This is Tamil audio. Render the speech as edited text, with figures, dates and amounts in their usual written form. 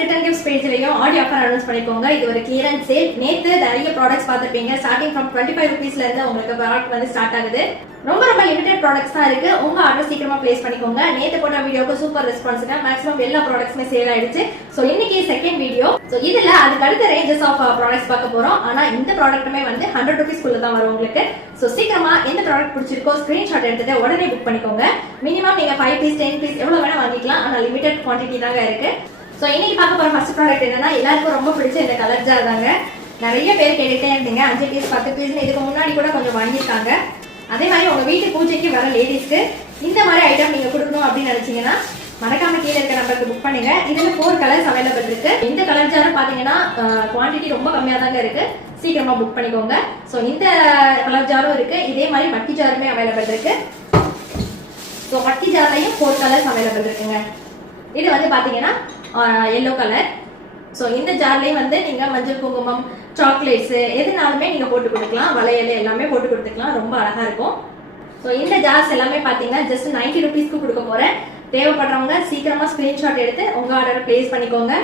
ரிட்டர்ன் கிஃப்ட்ஸ் பேஜ்லயும் ஆடியோ ஆஃபர் அனௌன்ஸ் பண்ணிக்கோங்க. இது ஒரு கிளியரன்ஸ் சேல். நேத்து நிறைய ப்ராடக்ட்ஸ் பார்த்திருப்பீங்க. ஸ்டார்டிங் ஃப்ரம் 25 rupeesல இருந்து உங்களுக்கு ப்ராடக்ட் வந்து ஸ்டார்ட் ஆகுது. ரொம்ப லிமிடெட் ப்ராடக்ட்ஸ் தான் இருக்கு. உங்க ஆர்டர் சீக்கிரமா பிளேஸ் பண்ணிக்கோங்க. நேத்து போட்ட வீடியோக்கு சூப்பர் ரெஸ்பான்ஸ்ங்க. மேக்ஸிமம் எல்லா ப்ராடக்ட்ஸுமே சேல் ஆயிடுச்சு. சோ இன்னைக்கு செகண்ட் வீடியோ. சோ இதுல அதுக்கு அடுத்த ரேஞ்சஸ் ஆஃப் ப்ராடக்ட்ஸ் பார்க்க போறோம். ஆனா இந்த ப்ராடக்ட்டுமே வந்து 100 rupees குள்ள தான் வரும் உங்களுக்கு. சோ சீக்கிரமா எந்த ப்ராடக்ட் பிடிச்சிருக்கோ ஸ்கிரீன்ஷாட் எடுத்துட்டு உடனே புக் பண்ணிக்கோங்க. மினிமம் நீங்க 5 பீஸ் 10 பீஸ் எவ்வளவு வேணா வாங்கிக்கலாம். ஆனா லிமிடெட் குவான்டிட்டி தாங்க இருக்கு. சோ இன்னைக்கு பார்க்க போற ஃபர்ஸ்ட் ப்ராடக்ட் என்னன்னா எல்லாருக்கும் ரொம்ப பிடிச்ச இந்த கலர் ஜார் தாங்க. நிறைய பேர் கேட்டுட்டே இருந்தீங்க 5 பீஸ் 10 பீஸ் இதுக்கு முன்னாடி கூட கொஞ்சம் வாங்கியிருக்காங்க. அதே மாதிரி உங்க வீட்டு பூஜைக்கு வர லேடிஸ்க்கு இந்த மாதிரி ஐட்டம் நீங்க கொடுக்கணும் அப்படின்னு நினைச்சீங்கன்னா மறக்காம கீழே இருக்க நம்பருக்கு புக் பண்ணுங்க. இதுல 4 கலர்ஸ் அவைலபிள் இருக்கு. இந்த கலர் ஜார் பாத்தீங்கன்னா குவான்டிட்டி ரொம்ப கம்மியா தாங்க இருக்கு. சீக்கிரமா புக் பண்ணிக்கோங்க. சோ இந்த கலர் ஜாரும் இருக்கு. இதே மாதிரி மட்டி ஜாருமே அவைலபிள் இருக்கு. சோ மட்டி ஜார்லயும் 4 கலர்ஸ் அவைலபிள் இருக்குங்க. இது வந்து பாத்தீங்கன்னா yellow கலர். சோ இந்த ஜார்லயும் வந்து நீங்க மஞ்சள் குங்குமம் சாக்லேட்ஸ் எதுனாலுமே நீங்க போட்டு கொடுக்கலாம். வளையல் எல்லாமே போட்டு கொடுத்துக்கலாம். ரொம்ப அழகா இருக்கும். சோ இந்த ஜார்ஸ் எல்லாமே பாத்தீங்கன்னா ஜஸ்ட் 90 rupeesக்கு கொடுக்க போறேன். தேவைப்படுறவங்க சீக்கிரமா ஸ்கிரீன்ஷாட் எடுத்து உங்க ஆர்டர் பிளேஸ் பண்ணிக்கோங்க.